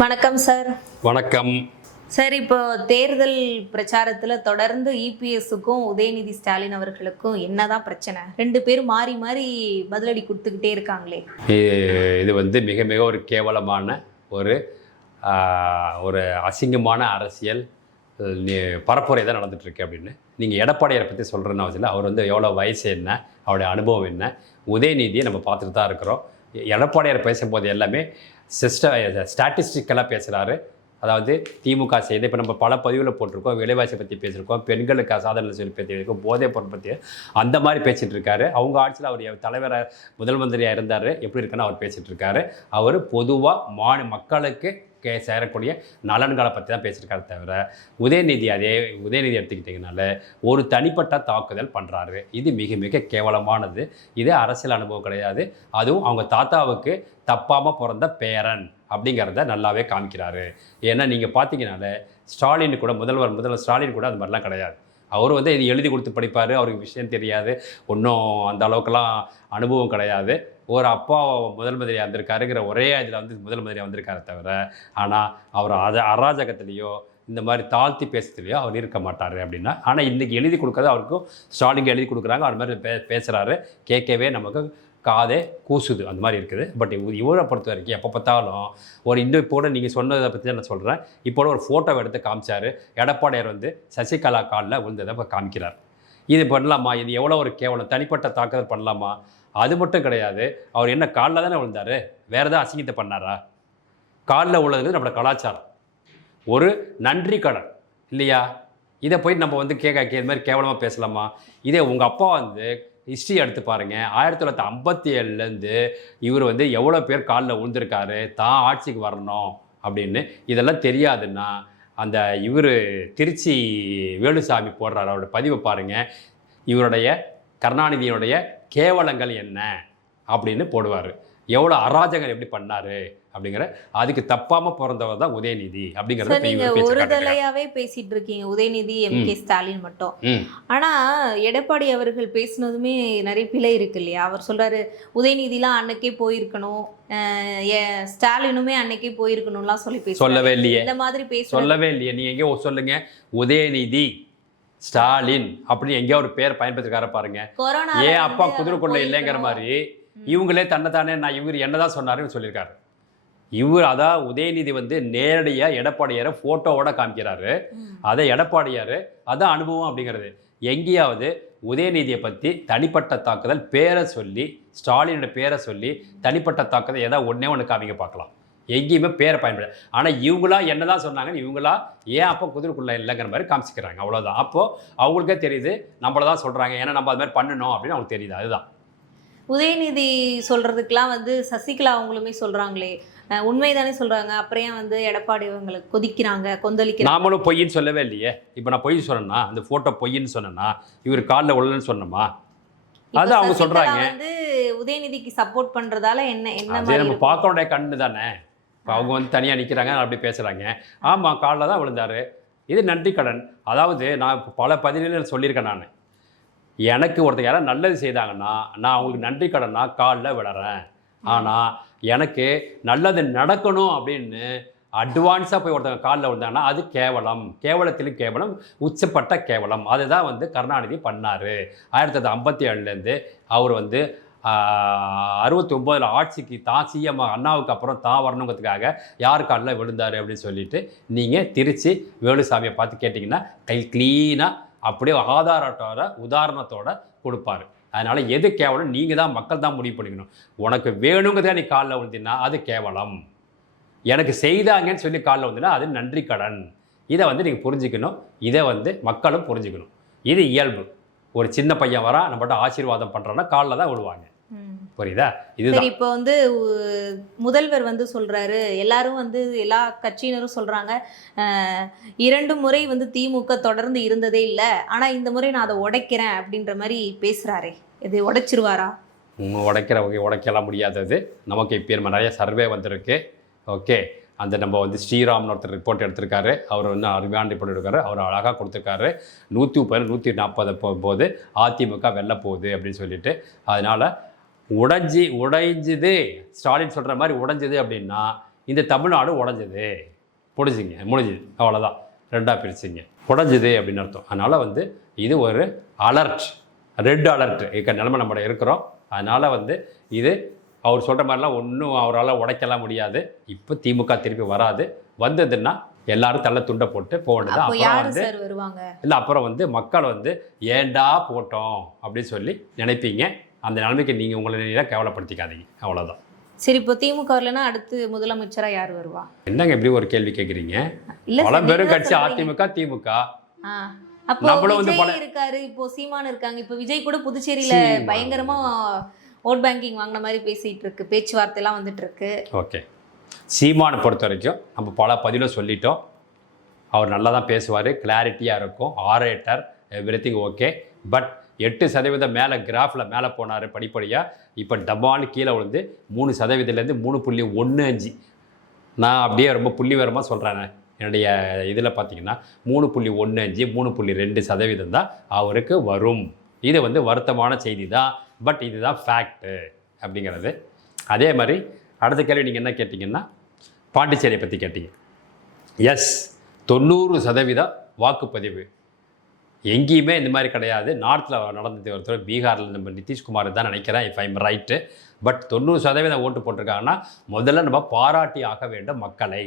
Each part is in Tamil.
வணக்கம் சார். வணக்கம் சார், இப்போ தேர்தல் பிரச்சாரத்தில் தொடர்ந்து இபிஎஸ்க்கும் உதயநிதி ஸ்டாலின் அவர்களுக்கும் என்னதான் பிரச்சனை? ரெண்டு பேரும் மாறி மாறி பதிலடி கொடுத்துக்கிட்டே இருக்காங்களே. இது வந்து மிக மிக ஒரு கேவலமான ஒரு ஒரு அசிங்கமான அரசியல் பரப்புரை தான் நடந்துகிட்ருக்கு அப்படின்னு. நீங்கள் எடப்பாடியாரை பற்றி சொல்கிறேன்னு அவசியம் இல்லை. அவர் வந்து எவ்வளோ வயசு என்ன, அவருடைய அனுபவம் என்ன, உதயநிதியை நம்ம பார்த்துட்டு தான் இருக்கிறோம். எடப்பாடியார் பேசும்போது எல்லாமே ஸ்டாட்டிஸ்டிக்கலாக பேசுகிறாரு. அதாவது திமுக செய்து இப்போ நம்ம பல பதிவில் போட்டிருக்கோம். விலைவாசி பற்றி பேசியிருக்கோம், பெண்களுக்கு அசாதாரண சொல்லி பேசியிருக்கோம், போதைப் பொருள் பற்றி அந்த மாதிரி பேசிகிட்டு இருக்காரு. அவங்க ஆட்சியில் அவர் தலைவராக முதல் மந்திரியாக இருந்தார், எப்படி இருக்குன்னு அவர் பேசிகிட்டு இருக்காரு. அவர் பொதுவாக மக்களுக்கு சேரக்கூடிய நலன்களை பற்றி தான் பேசியிருக்காரு தவிர உதயநிதி எடுத்துக்கிட்டிங்கனால ஒரு தனிப்பட்ட தாக்குதல் பண்ணுறாரு. இது மிக மிக கேவலமானது. இது அரசியல் அனுபவம் கிடையாது. அதுவும் அவங்க தாத்தாவுக்கு தப்பாமல் பிறந்த பேரன் அப்படிங்கிறத நல்லாவே காமிக்கிறாரு. ஏன்னா நீங்கள் பார்த்தீங்கனால ஸ்டாலின் கூட முதல்வர் ஸ்டாலின் கூட அது மாதிரிலாம் கிடையாது. அவர் வந்து இது எழுதி கொடுத்து படிப்பார், அவருக்கு விஷயம் தெரியாது, ஒன்றும் அந்த அளவுக்குலாம் அனுபவம் கிடையாது. ஒரு அப்பா முதல் மந்திரியாக வந்திருக்காருங்கிற ஒரே இதில் வந்து முதல் மந்திரியாக வந்திருக்காரு தவிர, ஆனால் அவர் அராஜகத்திலேயோ இந்த மாதிரி தாழ்த்தி பேசுறதுலையோ அவர் இருக்க மாட்டார் அப்படின்னா. ஆனால் இன்றைக்கி எழுதி கொடுக்குறது அவருக்கும் ஸ்டாலினுக்கு எழுதி கொடுக்குறாங்க. அவர் மாதிரி பேசுகிறாரு, கேட்கவே நமக்கு காதே கூசுது, அந்த மாதிரி இருக்குது. பட் இவரை பொறுத்த வரைக்கும் எப்போ பார்த்தாலும் ஒரு இப்போ கூட நீங்கள் சொன்னதை பற்றி தான் நான் சொல்கிறேன். இப்போ ஒரு ஃபோட்டோவை எடுத்து காமிச்சார். எடப்பாடியார் வந்து சசிகலா காலில் விழுந்ததை இப்போ காமிக்கிறார். இது பண்ணலாமா? இது எவ்வளோ ஒரு கேவலம், தனிப்பட்ட தாக்குதல் பண்ணலாமா? அது மட்டும் கிடையாது. அவர் என்ன காலில் தானே விழுந்தார், வேறு ஏதாவது அசிங்கத்தை பண்ணாரா? காலில் உள்ளது நம்மளோட கலாச்சாரம், ஒரு நன்றி கடன் இல்லையா? இதை போய் நம்ம வந்து இது மாதிரி கேவலமாக பேசலாமா? இதே உங்கள் அப்பா வந்து ஹிஸ்ட்ரி எடுத்து பாருங்கள். 1957லேருந்து இவர் வந்து எவ்வளோ பேர் காலில் விழுந்திருக்காரு தான் ஆட்சிக்கு வரணும் அப்படின்னு. இதெல்லாம் தெரியாதுன்னா அந்த இவர் திருச்சி வேலுசாமி போடுறாரு, அவரோட பதிவை பாருங்கள். இவருடைய கருணாநிதியினுடைய கேவலங்கள் என்ன அப்படின்னு போடுவார். எவ்வளோ அராஜகம் எப்படி பண்ணாரு அப்படிங்கிற, அதுக்கு தப்பாம பிறந்தவர் தான் உதயநிதி அப்படிங்கிறத நீங்க ஒரு தலையாவே பேசிட்டு இருக்கீங்க, உதயநிதி எம்.கே. ஸ்டாலின் மட்டும். ஆனா எடப்பாடி அவர்கள் பேசினதுமே நிறைய பிழை இருக்கு இல்லையா? அவர் சொல்றாரு உதயநிதிலாம் அன்னைக்கே போயிருக்கணும், ஸ்டாலினுமே அன்னைக்கே போயிருக்கணும்லாம் சொல்லவே இல்லையே. இந்த மாதிரி சொல்லவே இல்லையே. நீங்க எங்கேயோ சொல்லுங்க, உதயநிதி ஸ்டாலின் அப்படின்னு எங்கேயோ ஒரு பேர் பயன்படுத்திருக்கார பாருங்க. ஏன் அப்பா குதிரைக்குள்ள இல்லைங்கிற மாதிரி இவங்களே தன்னைத்தானே நான் இவர் என்னதான் சொன்னாருன்னு சொல்லியிருக்காரு. அதான் உதயநிதி வந்து நேரடியாக எடப்பாடியாரை ஃபோட்டோவோட காமிக்கிறாரு. அதை எடப்பாடியார் அதான் அனுபவம் அப்படிங்கிறது. எங்கேயாவது உதயநிதியை பற்றி தனிப்பட்ட தாக்குதல் பேரை சொல்லி, ஸ்டாலினோட பேரை சொல்லி தனிப்பட்ட தாக்குதல் ஏதாவது ஒன்று காமிங்க பார்க்கலாம். எங்கேயுமே பேரை பயன்படுது. ஆனால் இவங்களா என்னதான் சொன்னாங்கன்னு இவங்களா ஏன் அப்போ குதிரைக்குள்ளே இல்லைங்கிற மாதிரி காமிச்சிக்கிறாங்க, அவ்வளோதான். அப்போது அவங்களுக்கே தெரியுது நம்மள தான் சொல்கிறாங்க, ஏன்னா நம்ம அது மாதிரி பண்ணணும் அப்படின்னு அவங்களுக்கு தெரியுது. அதுதான் உதயநிதி சொல்கிறதுக்கெலாம் வந்து சசிகலா அவங்களுமே சொல்கிறாங்களே, உண்மைதானே சொல்கிறாங்க. அப்புறம் வந்து எடப்பாடி இவங்களுக்கு கொந்தளிக்கிறாங்க. நாமளும் பொய்ன்னு சொல்லவே இல்லையே. இப்போ நான் பொய் சொன்னேன்னா, அந்த ஃபோட்டோ பொய்ன்னு சொன்னேன்னா, இவர் காலில் உள்ளன்னு சொன்னோமா? அது அவங்க சொல்கிறாங்க. வந்து உதயநிதிக்கு சப்போர்ட் பண்ணுறதால என்ன நம்ம பார்க்கணுடைய கண்ணு தானே. இப்போ அவங்க வந்து தனியாக நிற்கிறாங்க, அப்படி பேசுகிறாங்க. ஆமாம், காலில் தான் விழுந்தார். இது நன்றி கடன். அதாவது நான் பல பதிவுகளில் சொல்லியிருக்கேன், நான் எனக்கு ஒருத்தர் யாராவது நல்லது செய்தாங்கன்னா நான் அவங்களுக்கு நன்றி கடனா காலில் விடுறேன். ஆனால் எனக்கு நல்லது நடக்கணும் அப்படின்னு அட்வான்ஸாக போய் ஒருத்தவங்க காலில் விழுந்தாங்கன்னா அது கேவலத்திலும் கேவலம், உச்சப்பட்ட கேவலம். அதுதான் வந்து கருணாநிதி பண்ணார். 1957லேருந்து அவர் வந்து 69 ஆட்சிக்கு தான் சிஎம் அண்ணாவுக்கு அப்புறம் தான் வரணுங்கிறதுக்காக யார் காலில் விழுந்தார் அப்படின்னு சொல்லிட்டு நீங்கள் திருச்சி வேலுசாமியை பார்த்து கேட்டிங்கன்னா க்ளீனாக அப்படியே ஆதாரத்தோட உதாரணத்தோட கொடுப்பாரு. அதனால் எது கேவலம் நீங்கள் தான், மக்கள் தான் முடிவு பண்ணிக்கணும். உனக்கு வேணுங்கிறதா நீ காலில் விழுந்தினா அது கேவலம், எனக்கு செய்தாங்கன்னு சொல்லி காலில் விழுந்தினா அது நன்றி கடன். இதை வந்து நீங்கள் புரிஞ்சுக்கணும். இதை வந்து மக்களும் புரிஞ்சுக்கணும். இது இயல்பு. ஒரு சின்ன பையன் வரா நம்மகிட்ட ஆசீர்வாதம் பண்ணுறோன்னா காலில் தான் விடுவாங்க. புரியுதா? இதுதான். இப்போ வந்து முதல்வர் வந்து சொல்றாரு, எல்லாரும் வந்து எல்லா கட்சியினரும் சொல்றாங்க, 2 முறை வந்து திமுக தொடர்ந்து இருந்ததே இல்லை, ஆனா இந்த முறை நான் அதை உடைக்கிறேன் அப்படின்ற மாதிரி பேசுறாரே, இது உடைச்சிருவாரா? உடைக்கலாம் முடியாதது. நமக்கு இப்போ நிறைய சர்வே வந்திருக்கு. ஓகே, அந்த நம்ம வந்து ஸ்ரீராம்னு ஒருத்தர் ரிப்போர்ட் எடுத்திருக்காரு. அவர் வந்து அருமையான ரிப்போர்ட் எடுக்காரு. அவர் அழகாக கொடுத்துருக்காரு. 130 140 போகும்போது அதிமுக வெல்ல போகுது அப்படின்னு சொல்லிட்டு. அதனால் உடைஞ்சுது ஸ்டாலின் சொல்கிற மாதிரி உடைஞ்சுது அப்படின்னா இந்த தமிழ்நாடு உடஞ்சது, முடிஞ்சுது, அவ்வளோதான், ரெண்டாக பிரிச்சுங்க, உடஞ்சுது அப்படின்னு அர்த்தம். அதனால் வந்து இது ஒரு அலர்ட், ரெட் அலர்ட் நிலைமை நம்ம இருக்கிறோம். அதனால் வந்து இது அவர் சொல்கிற மாதிரிலாம் ஒன்றும் அவரால் உடைக்கலாம் முடியாது. இப்போ திமுக திருப்பி வராது. வந்ததுன்னா எல்லாரும் தள்ள துண்டை போட்டு போகணுது. அப்புறம் வந்து இல்லை, அப்புறம் வந்து மக்கள் வந்து ஏண்டா போட்டோம் அப்படின்னு சொல்லி நினைப்பீங்க. அந்த நிலைமைக்கு நீங்கள் உங்களை கேவலப்படுத்திக்காதீங்க, அவ்வளோதான். சரி, இப்போ திமுக வரலன்னா அடுத்து முதலமைச்சரா யார் வருவா? என்னங்க இப்படி ஒரு கேள்வி கேட்குறீங்க? பல பேரும் கட்சி அதிமுக, திமுக. அப்போ விஜய் இருக்காரு, இப்போ சீமான் இருக்காங்க, இப்போ விஜய் கூட புதுச்சேரியில பயங்கரமா ஓட் பேங்கிங் வாங்கின மாதிரி பேசிட்டு இருக்கு, பேச்சுவார்த்தை எல்லாம் வந்துட்டு இருக்கு. ஓகே, சீமானை பொறுத்த வரைக்கும் நம்ம பல பதிவில் சொல்லிட்டோம். அவர் நல்லா தான் பேசுவார், கிளாரிட்டியாக இருக்கும், ஆரேட்டர், எவ்ரிதிங் ஓகே. பட் 8% மேலே கிராஃபில் மேலே போனார் படிப்படியாக. இப்போ டப்பான்னு கீழே விழுந்து 3%லேருந்து 3.15. நான் அப்படியே ரொம்ப புள்ளிவரமாக சொல்கிறேன். என்னுடைய இதில் பார்த்தீங்கன்னா 3.15, 3.2% தான் அவருக்கு வரும். இது வந்து வருத்தமான செய்தி தான், பட் இதுதான் ஃபேக்ட்டு அப்படிங்கிறது. அதே மாதிரி அடுத்த கேள்வி நீங்கள் என்ன கேட்டிங்கன்னா, பாண்டிச்சேரியை பற்றி கேட்டீங்க. எஸ், 90% வாக்குப்பதிவு. எங்கேயுமே இந்த மாதிரி கிடையாது. நார்த்தில் நடந்தது ஒருத்தர், பீகாரில் நம்ம நிதிஷ்குமார் தான் நினைக்கிறேன், இஃப் ஐம் ரைட்டு. பட் 90% ஓட்டு போட்டிருக்காங்கன்னா முதல்ல நம்ம பாராட்டி ஆக வேண்டும் மக்களை.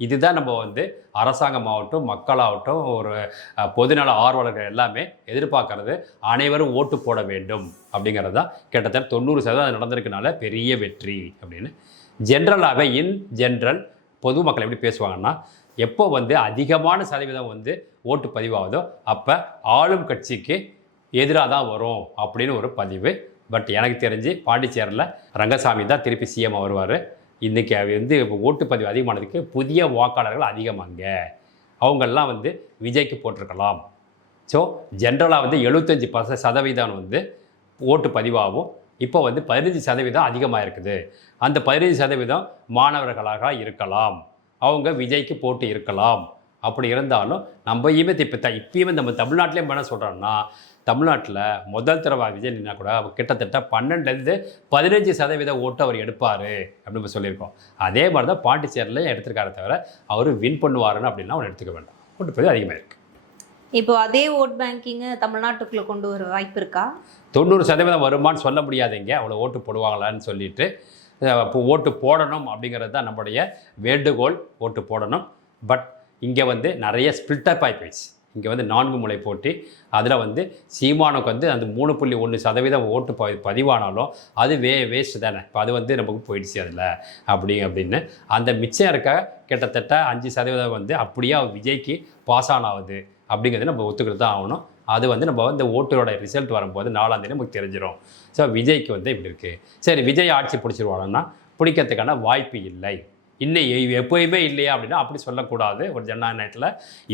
இதுதான் நம்ம வந்து அரசாங்கமாகட்டும், மக்களாகட்டும், ஒரு பொதுநல ஆர்வலர்கள் எல்லாமே எதிர்பார்க்கறது. அனைவரும் ஓட்டு போட வேண்டும் அப்படிங்கிறது தான். கிட்டத்தட்ட 90% நடந்திருக்கனால பெரிய வெற்றி அப்படின்னு. ஜென்ரலாகவே ஜென்ரல் பொதுமக்கள் எப்படி பேசுவாங்கன்னா, எப்போ வந்து அதிகமான சதவீதம் வந்து ஓட்டு பதிவாகுதோ அப்போ ஆளும் கட்சிக்கு எதிராக தான் வரும் அப்படின்னு ஒரு பதிவு. பட் எனக்கு தெரிஞ்சு பாண்டிச்சேரியில் ரங்கசாமி தான் திருப்பி சிஎம் வருவார். இன்றைக்கி வந்து ஓட்டு பதிவு அதிகமானதுக்கு புதிய வாக்காளர்கள் அதிகமாங்க, அவங்கெல்லாம் வந்து விஜய்க்கு போட்டிருக்கலாம். ஸோ ஜென்ரலாக வந்து 75% வந்து ஓட்டு பதிவாகும். இப்போ வந்து 15% அதிகமாக இருக்குது. அந்த 15% மாணவர்களாக இருக்கலாம், அவங்க விஜய்க்கு போட்டு இருக்கலாம். அப்படி இருந்தாலும் நம்ம இப்பயுமே நம்ம தமிழ்நாட்டிலே என்ன சொல்கிறோன்னா, தமிழ்நாட்டில் முதல் தடவை விஜய் நின்னா கூட கிட்டத்தட்ட 12-15% ஓட்டு அவர் எடுப்பார் அப்படின்னு நம்ம சொல்லியிருக்கோம். அதே மாதிரி தான் பாண்டிச்சேரியில் எடுத்திருக்காரு, தவிர அவர் வின் பண்ணுவாருன்னு அப்படின்னா அவர் எடுத்துக்க வேண்டாம். ஓட்டு பதிவு அதிகமாக இருக்குது. இப்போ அதே ஓட் பேங்கிங்கை தமிழ்நாட்டுக்குள்ளே கொண்டு வர வாய்ப்பு இருக்கா? 90% வருமானு சொல்ல முடியாதுங்க, அவ்வளோ ஓட்டு போடுவாங்களான்னு சொல்லிட்டு. இப்போ ஓட்டு போடணும் அப்படிங்கிறது தான் நம்முடைய வேண்டுகோள், ஓட்டு போடணும். பட் இங்கே வந்து நிறைய ஸ்பில்டப் ஆகி போயிடுச்சு. இங்கே வந்து 4 முனை போட்டி. அதில் வந்து சீமானுக்கு வந்து அந்த 3.1% ஓட்டு பதிவானாலும் அது வேஸ்ட் தானே. இப்போ அது வந்து நமக்கு போயிடுச்சு அதில் அப்படின்னு அந்த மிச்சம் இருக்க கிட்டத்தட்ட 5% வந்து அப்படியே விஜய்க்கு பாஸ் ஆகுது அப்படிங்கிறது நம்ம ஒத்துக்கிட்டு தான் ஆகணும். அது வந்து நம்ம வந்து ஓட்டரோட ரிசல்ட் வரும்போது 4ஆம் தேதி நமக்கு தெரிஞ்சிடும். ஸோ விஜய்க்கு வந்து இப்படி இருக்குது. சரி, விஜய் ஆட்சி பிடிச்சிருவாங்கன்னா பிடிக்கிறதுக்கான வாய்ப்பு இல்லை. இன்னும் எப்போயுமே இல்லையா அப்படின்னா அப்படி சொல்லக்கூடாது. ஒரு ஜனநாயகத்தில்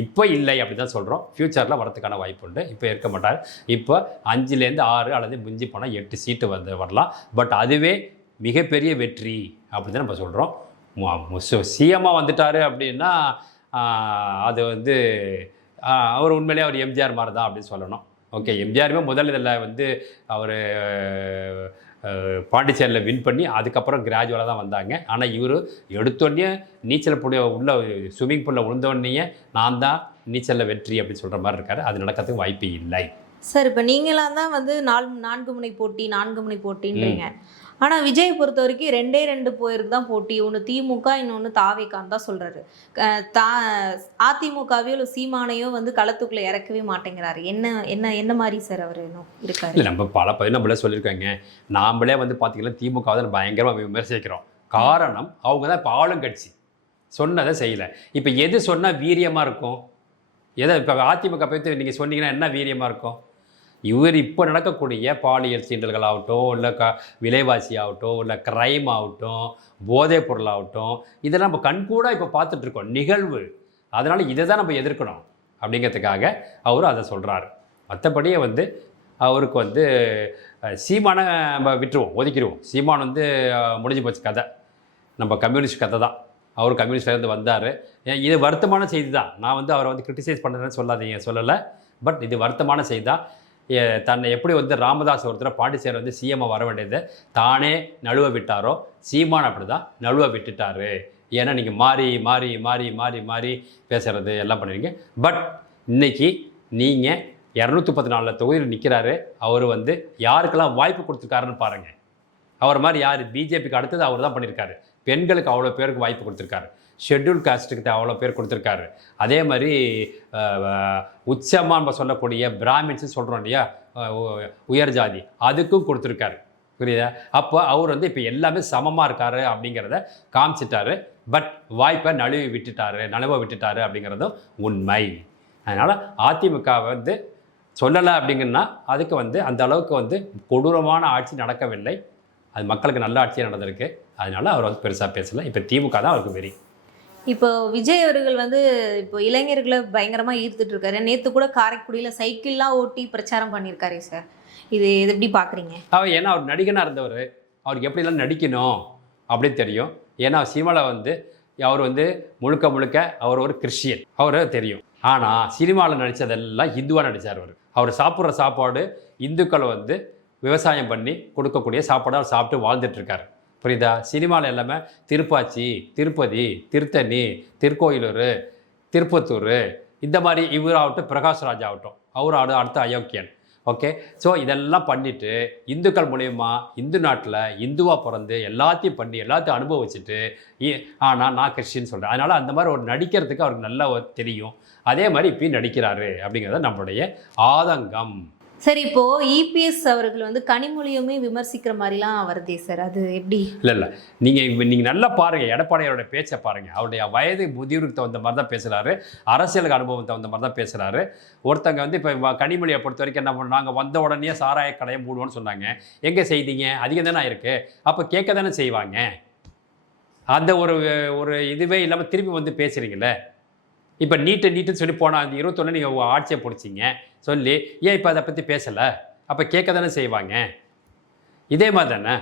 இப்போ இல்லை அப்படி தான் சொல்கிறோம். ஃப்யூச்சரில் வரதுக்கான வாய்ப்பு உண்டு. இப்போ இருக்க மாட்டார். இப்போ 5லேருந்து 6 அல்லது மிஞ்சி போனால் 8 சீட்டு வரலாம். பட் அதுவே மிகப்பெரிய வெற்றி அப்படி தான் நம்ம சொல்கிறோம். சிஎம்மாக வந்துட்டார் அப்படின்னா அது வந்து அவர் உண்மையிலே அவர் எம்ஜிஆர் மாதிரி தான் அப்படின்னு சொல்லணும். ஓகே, எம்ஜிஆருமே முதல் இதில் வந்து அவர் பாண்டிச்சேரியில் வின் பண்ணி அதுக்கப்புறம் கிராஜுவலாக தான் வந்தாங்க. ஆனால் இவர் எடுத்தோடனே நீச்சல் உள்ள ஸ்விம்மிங் பூலில் விழுந்தோடனே நான் தான் நீச்சலில் வெற்றி அப்படின்னு சொல்கிற மாதிரி இருக்கார். அது நடக்கிறதுக்கு வாய்ப்பு இல்லை. சார், இப்போ நீங்களாம் தான் வந்து 4 முனை போட்டின்றீங்க. ஆனால் விஜய் பொறுத்த வரைக்கும் 2 போயிருக்கு தான் போட்டி. ஒன்று திமுக, இன்னொன்று தாவேக்கான்னு தான் சொல்கிறாரு. அதிமுகவையோ இல்லை சீமானையோ வந்து களத்துக்குள்ளே இறக்கவே மாட்டேங்கிறாரு. என்ன மாதிரி சார் அவர் இருக்காரு? இல்லை, நம்ம பல பதிவு நம்மளே சொல்லியிருக்காங்க. நாம்ளே வந்து பார்த்திங்கன்னா திமுக தான் பயங்கரமாக விமர்சிக்கிறோம். காரணம், அவங்க தான் இப்போ ஆளுங்கட்சி, சொன்னதை செய்யலை. இப்போ எது சொன்னால் வீரியமாக இருக்கும்? எதை இப்போ அதிமுக பற்றி நீங்கள் சொன்னீங்கன்னா என்ன வீரியமாக இருக்கும்? இவர் இப்போ நடக்கக்கூடிய பாலியல் சீண்டல்கள் ஆகட்டும், இல்லை விலைவாசி ஆகட்டும், இல்லை க்ரைம் ஆகட்டும், போதைப் பொருள் ஆகட்டும், இதெல்லாம் நம்ம கண்கூடாக இப்போ பார்த்துட்ருக்கோம் நிகழ்வு. அதனால் இதை தான் நம்ம எதிர்க்கணும் அப்படிங்கிறதுக்காக அவர் அதை சொல்கிறாரு. மற்றபடியே வந்து அவருக்கு வந்து சீமானை நம்ம விட்டுருவோம், ஒதுக்கிடுவோம். சீமான் வந்து முடிஞ்சு போச்சு கதை, நம்ம கம்யூனிஸ்ட் கதை தான். அவர் கம்யூனிஸ்ட்லேருந்து வந்தார். இது வருத்தமான செய்தி தான். நான் வந்து அவரை வந்து கிரிட்டிசைஸ் பண்ணுறேன்னு சொல்லலை. பட் இது வருத்தமான செய்தி தான். தன்னை எப்படி வந்து ராமதாஸ் ஒருத்தர் பாண்டிச்சேரி வந்து சிஎம்ஐ வர வேண்டியதை தானே நழுவ விட்டாரோ, சீமான் அப்படி தான் நழுவ விட்டுட்டார். ஏன்னா நீங்கள் மாறி மாறி மாறி மாறி மாறி பேசுகிறது எல்லாம் பண்ணுறீங்க. பட் இன்னைக்கு நீங்கள் 234 தொகுதியில் நிற்கிறாரு. அவர் வந்து யாருக்கெல்லாம் வாய்ப்பு கொடுத்துருக்காருன்னு பாருங்கள். அவர் மாதிரி யார் பிஜேபிக்கு அடுத்தது அவர் தான் பண்ணியிருக்காரு. பெண்களுக்கு அவ்வளோ பேருக்கு வாய்ப்பு கொடுத்துருக்காரு. ஷெட்யூல் காஸ்ட்டுக்கு அவ்வளோ பேர் கொடுத்துருக்காரு. அதே மாதிரி உச்சமாக நம்ம சொல்லக்கூடிய பிராமின்ஸ்னு சொல்கிறோம் இல்லையா, உயர் ஜாதி, அதுக்கும் கொடுத்துருக்காரு. புரியுதா? அப்போ அவர் வந்து இப்போ எல்லாமே சமமாக இருக்காரு அப்படிங்கிறத காமிச்சிட்டாரு. பட் வாய்ப்பை நழுவ விட்டுட்டாரு அப்படிங்கிறதும் உண்மை. அதனால் அதிமுக வந்து சொல்லலை அப்படிங்கன்னா அதுக்கு வந்து அந்த அளவுக்கு வந்து கொடூரமான ஆட்சி நடக்கவில்லை. அது மக்களுக்கு நல்ல ஆட்சியாக நடந்திருக்கு. அதனால அவர் வந்து பெருசாக பேசலை. இப்போ திமுக தான் அவருக்கு வெறி. இப்போ விஜய் அவர்கள் வந்து இப்போ இளைஞர்களை பயங்கரமாக ஈர்த்துட்டு இருக்காரு. நேற்று கூட காரைக்குடியில் சைக்கிள்லாம் ஓட்டி பிரச்சாரம் பண்ணியிருக்காரு சார். இது எப்படி பார்க்குறீங்க? ஏன்னா அவர் நடிகனாக இருந்தவர், அவருக்கு எப்படிலாம் நடிக்கணும் அப்படின்னு தெரியும். ஏன்னா சினிமாவில் வந்து அவர் வந்து முழுக்க அவர் ஒரு கிறிஸ்டியன், அவர் தெரியும். ஆனால் சினிமாவில் நடித்ததெல்லாம் இந்துவாக நடித்தார். அவர் சாப்பிட்ற சாப்பாடு இந்துக்களை வந்து விவசாயம் பண்ணி கொடுக்கக்கூடிய சாப்பாடு அவர் சாப்பிட்டு வாழ்ந்துட்டுருக்காரு. புரியுதா? சினிமாவில் எல்லாமே திருப்பாச்சி, திருப்பதி, திருத்தணி, திருக்கோயிலூர், திருப்பத்தூர், இந்த மாதிரி இவராகட்டும், பிரகாஷ்ராஜ் ஆகட்டும், அவர் அடுத்த அயோக்கியன். ஓகே, ஸோ இதெல்லாம் பண்ணிவிட்டு இந்துக்கள் மூலயமா இந்து நாட்டில் இந்துவாக பிறந்து எல்லாத்தையும் பண்ணி எல்லாத்தையும் அனுபவிச்சுட்டு ஆனால் நான் கிறிஸ்டின்னு சொல்கிறேன். அதனால் அந்த மாதிரி ஒரு நடிக்கிறதுக்கு அவருக்கு நல்லா தெரியும். அதே மாதிரி இப்பயும் நடிக்கிறாரு அப்படிங்கிறது நம்மளுடைய ஆதங்கம். சரி, இப்போ இபிஎஸ் அவர்கள் வந்து கனிமொழியுமே விமர்சிக்கிற மாதிரிலாம் வருதே சார், அது எப்படி? இல்லை நீங்கள் நல்லா பாருங்கள், எடப்பாடியோட பேச்சை பாருங்கள். அவருடைய வயது முதிர்வுக்கு தகுந்த மாதிரி தான் பேசுகிறாரு, அரசியலுக்கு அனுபவம் தகுந்த மாதிரி தான் பேசுகிறாரு. ஒருத்தங்க வந்து இப்போ கனிமொழியை பொறுத்த வரைக்கும் என்ன பண்ணாங்க, வந்த உடனே சாராய கடையை மூடுவோன்னு சொன்னாங்க. எங்கே செய்தீங்க? அதிகம் தானே இருக்குது. அப்போ கேட்க தானே செய்வாங்க. அந்த ஒரு இதுவே இல்லாமல் திருப்பி வந்து பேசுகிறீங்களே. இப்போ நீட்டுன்னு சொல்லி போனால் அந்த 21 நீங்கள் ஆட்சியை பிடிச்சிங்க சொல்லி ஏன் இப்போ அதை பற்றி பேசலை? அப்போ கேட்க தானே செய்வாங்க. இதே மாதிரி தானே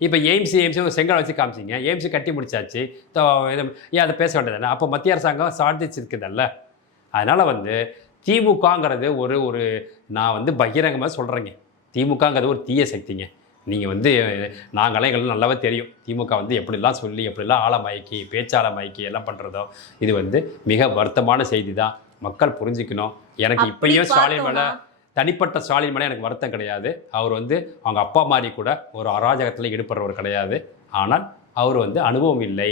இப்போ எய்ம்ஸ் செங்கல் வச்சு காமிச்சிங்க, எய்ம்ஸ் கட்டி முடிச்சாச்சு, ஏன் அதை பேச வேண்டியது தானே? அப்போ மத்திய அரசாங்கம் சாதிச்சிருக்குதல்ல. அதனால் வந்து திமுகங்கிறது ஒரு நான் வந்து பகிரங்கமாக சொல்கிறேங்க, திமுகங்கிறது ஒரு தீய சக்திங்க. நீங்கள் வந்து நாங்களாம் எங்களுக்கு நல்லாவே தெரியும் திமுக வந்து எப்படிலாம் சொல்லி எப்படிலாம் ஆளை மயக்கி பேச்சாளை மயக்கி எல்லாம் பண்ணுறதோ. இது வந்து மிக வருத்தமான செய்தி தான், மக்கள் புரிஞ்சுக்கணும். எனக்கு இப்பயும் ஸ்டாலின் மேலே, தனிப்பட்ட ஸ்டாலின் மேலே எனக்கு வருத்தம் கிடையாது. அவர் வந்து அவங்க அப்பா மாதிரி கூட ஒரு அராஜகத்தில் ஈடுபடுறவர் கிடையாது. ஆனால் அவர் வந்து அனுபவம் இல்லை,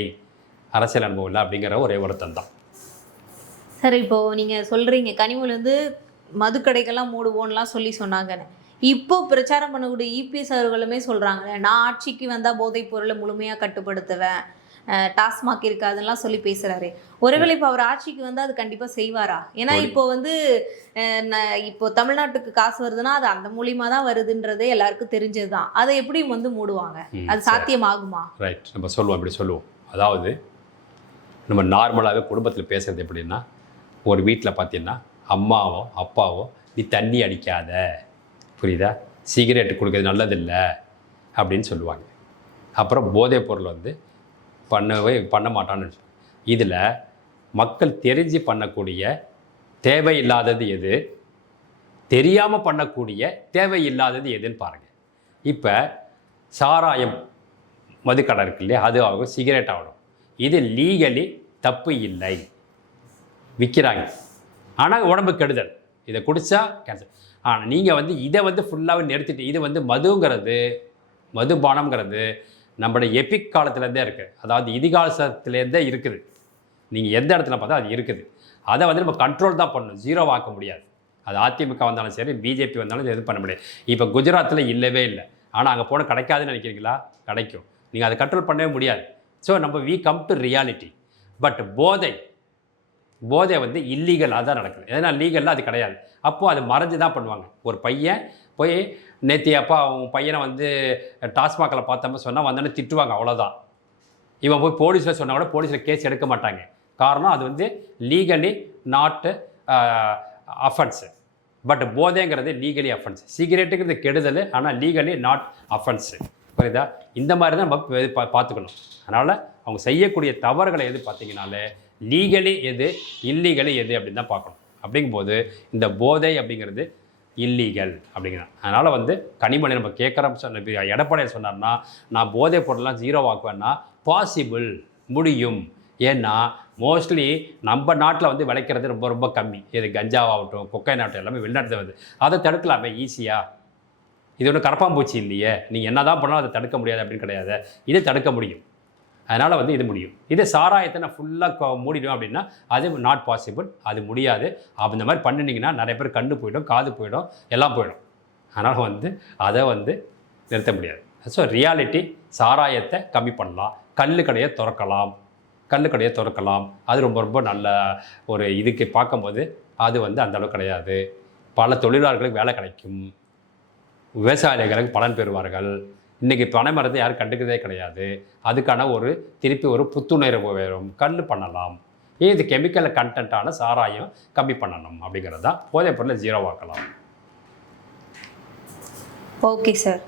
அரசியல் அனுபவம் இல்லை அப்படிங்கிற ஒரே வருத்தம் தான். சார், இப்போது நீங்கள் சொல்கிறீங்க கனிமொழி வந்து மதுக்கடைகள்லாம் மூடுவோன்னெலாம் சொன்னாங்கன்னு. இப்போ பிரச்சாரம் பண்ணக்கூடிய இபிஎஸ் அவர்களுமே சொல்கிறாங்க, நான் ஆட்சிக்கு வந்தால் போதைப் பொருளை முழுமையாக கட்டுப்படுத்துவேன், டாஸ்மாக் இருக்காதுலாம் சொல்லி பேசுகிறாரு. ஒருவேளை இப்போ அவர் ஆட்சிக்கு வந்தால் அது கண்டிப்பாக செய்வாரா? ஏன்னா இப்போ வந்து இப்போ தமிழ்நாட்டுக்கு காசு வருதுன்னா அது அந்த மூலியமாக தான் வருதுன்றதே எல்லாருக்கும் தெரிஞ்சது தான். அதை எப்படி வந்து மூடுவாங்க? அது சாத்தியமாகுமா? ரைட், நம்ம சொல்லுவோம், அப்படி சொல்லுவோம். அதாவது நம்ம நார்மலாகவே குடும்பத்தில் பேசுகிறது எப்படின்னா, ஒரு வீட்டில் பார்த்தீங்கன்னா அம்மாவோ அப்பாவோ நீ தண்ணி அடிக்காத, புரியுதா, சிகரெட்டு கொடுக்கறது நல்லதில்லை அப்படின்னு சொல்லுவாங்க. அப்புறம் போதைப் பொருள் வந்து பண்ண மாட்டான்னு. இதில் மக்கள் தெரிஞ்சு பண்ணக்கூடிய தேவையில்லாதது எது, தெரியாமல் பண்ணக்கூடிய தேவையில்லாதது எதுன்னு பாருங்கள். இப்போ சாராயம் மதுக்கடை இருக்கு இல்லையா, அது ஆகும், சிகரெட் ஆகணும். இது லீகலி தப்பு இல்லை, விற்கிறாங்க. ஆனால் உடம்பு கெடுதல், இதை குடித்தா கேன்சர். ஆனால் நீங்கள் வந்து இதை வந்து ஃபுல்லாகவே நிறுத்திட்டு, இது வந்து மதுபானம்ங்கிறது நம்மளுடைய எபிக் காலத்துலேருந்தே இருக்குது, அதாவது இதிகாசத்துலேருந்தே இருக்குது. நீங்கள் எந்த இடத்துல பார்த்தா அது இருக்குது. அதை வந்து நம்ம கண்ட்ரோல் தான் பண்ணணும், ஜீரோவாக்க முடியாது. அது அதிமுக வந்தாலும் சரி, பிஜேபி வந்தாலும் எதுவும் பண்ண முடியாது. இப்போ குஜராத்தில் இல்லவே இல்லை, ஆனால் அங்கே போனால் கிடைக்காதுன்னு நினைக்கிறீங்களா? கிடைக்கும். நீங்கள் அதை கண்ட்ரோல் பண்ணவே முடியாது. So we come to reality. But போதை வந்து இல்லீகலாக தான் நடக்குது. ஏன்னா லீகலாக அது கிடையாது. அப்போது அது மறைஞ்சு தான் பண்ணுவாங்க. ஒரு பையன் போய் நேற்று அப்பா அவங்க பையனை வந்து டாஸ்மாகில் பார்த்தோம்னு சொன்னால் வந்தோடனே திட்டுவாங்க, அவ்வளோதான். இவன் போய் போலீஸில் சொன்னால் கூட போலீஸில் கேஸ் எடுக்க மாட்டாங்க. காரணம் அது வந்து லீகலி நாட்டு அஃபென்ஸு. பட் போதைங்கிறது லீகலி அஃபென்ஸ். சிகரெட்டுங்கிறது கெடுதல், ஆனால் லீகலி நாட் அஃபென்ஸு. புரியுதா? இந்த மாதிரி தான் நம்ம பார்த்துக்கணும். அதனால் அவங்க செய்யக்கூடிய தவறுகளை எது பார்த்தீங்கனாலே லீகலி எது இல்லீகலி எது அப்படின்னு தான் பார்க்கணும். அப்படிங்கும்போது இந்த போதை அப்படிங்கிறது இல்லீகல் அப்படிங்கிறான். அதனால் வந்து கனிமொழி நம்ம கேட்குறோம், எடப்பாடியார் சொன்னார்னா நான் போதை பொருள்லாம் ஜீரோ ஆக்குவேன்னா பாசிபிள், முடியும். ஏன்னா மோஸ்ட்லி நம்ம நாட்டில் வந்து விளைக்கிறது ரொம்ப ரொம்ப கம்மி. இது கஞ்சாவாகட்டும், கொக்கைன் ஆகட்டும், எல்லாமே வெளிநாட்டு வருது. அதை தடுக்கலாமே ஈஸியாக. இது ஒன்றும் கரப்பாம்பூச்சி இல்லையே, நீங்கள் என்ன தான் பண்ணாலும் அதை தடுக்க முடியாது அப்படின்னு கிடையாது. இதை தடுக்க முடியும். அதனால் வந்து இது முடியும். இதே சாராயத்தை நான் ஃபுல்லாக மூடிடும் அப்படின்னா அது நாட் பாசிபிள், அது முடியாது. இந்த மாதிரி பண்ணினீங்கன்னா நிறைய பேர் கண்ணு போயிடும், காது போயிடும், எல்லாம் போயிடும். அதனால் வந்து அதை வந்து நிறுத்த முடியாது. ஸோ ரியாலிட்டி, சாராயத்தை கம்மி பண்ணலாம், கள்ளுக்கடையை திறக்கலாம். அது ரொம்ப ரொம்ப நல்ல ஒரு இதுக்கு பார்க்கும்போது அது வந்து அந்தளவு கிடையாது. பல தொழிலாளர்களுக்கு வேலை கிடைக்கும், விவசாயிகளுக்கு பலன் பெறுவார்கள். இன்றைக்கி பனை மரத்தை யாரும் கண்டுக்கிறதே கிடையாது. அதுக்கான திருப்பி ஒரு புத்துணர்வு வரும். கல் பண்ணலாம். இது கெமிக்கல் கண்டென்ட்டான சாராயம் கம்மி பண்ணணும் அப்படிங்கிறது தான். போதைப் பொருளை ஜீரோவாக்கலாம். Okay sir.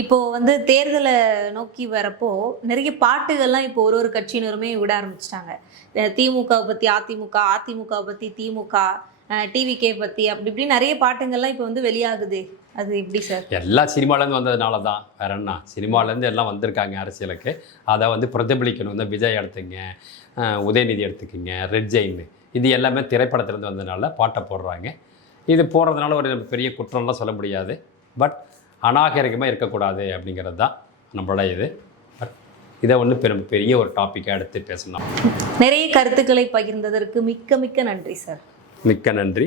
இப்போது வந்து தேர்தலை நோக்கி வரப்போ நிறைய பாட்டுகள்லாம் இப்போ ஒரு கட்சியினருமே விட ஆரம்பிச்சிட்டாங்க. திமுகவை பற்றி அதிமுக, அதிமுகவை பற்றி திமுக, டிவிகே பற்றி அப்படி இப்படி நிறைய பாட்டுங்கள்லாம் இப்போ வந்து வெளியாகுது. அது எப்படி சார்? எல்லாம் சினிமாலேருந்து வந்ததுனால தான், வேற என்ன. சினிமாலேருந்து எல்லாம் வந்திருக்காங்க அரசியலுக்கு. அதை வந்து பிரதிபலிக்கணும். இந்த விஜய் எடுத்துங்க, உதயநிதி எடுத்துக்கிங்க, ரெட் ஜெயின், இது எல்லாமே திரைப்படத்துலேருந்து வந்ததுனால பாட்டை போடுறாங்க. இது போடுறதுனால ஒரு பெரிய குற்றம்லாம் சொல்ல முடியாது. பட் அநாகரிகமாக இருக்கக்கூடாது அப்படிங்கிறது தான் நம்மளோட இது. பட் இதை ஒன்று பெரிய ஒரு டாப்பிக்காக எடுத்து பேசணும். நிறைய கருத்துக்களை பகிர்ந்ததற்கு மிக்க மிக்க நன்றி சார். மிக்க நன்றி.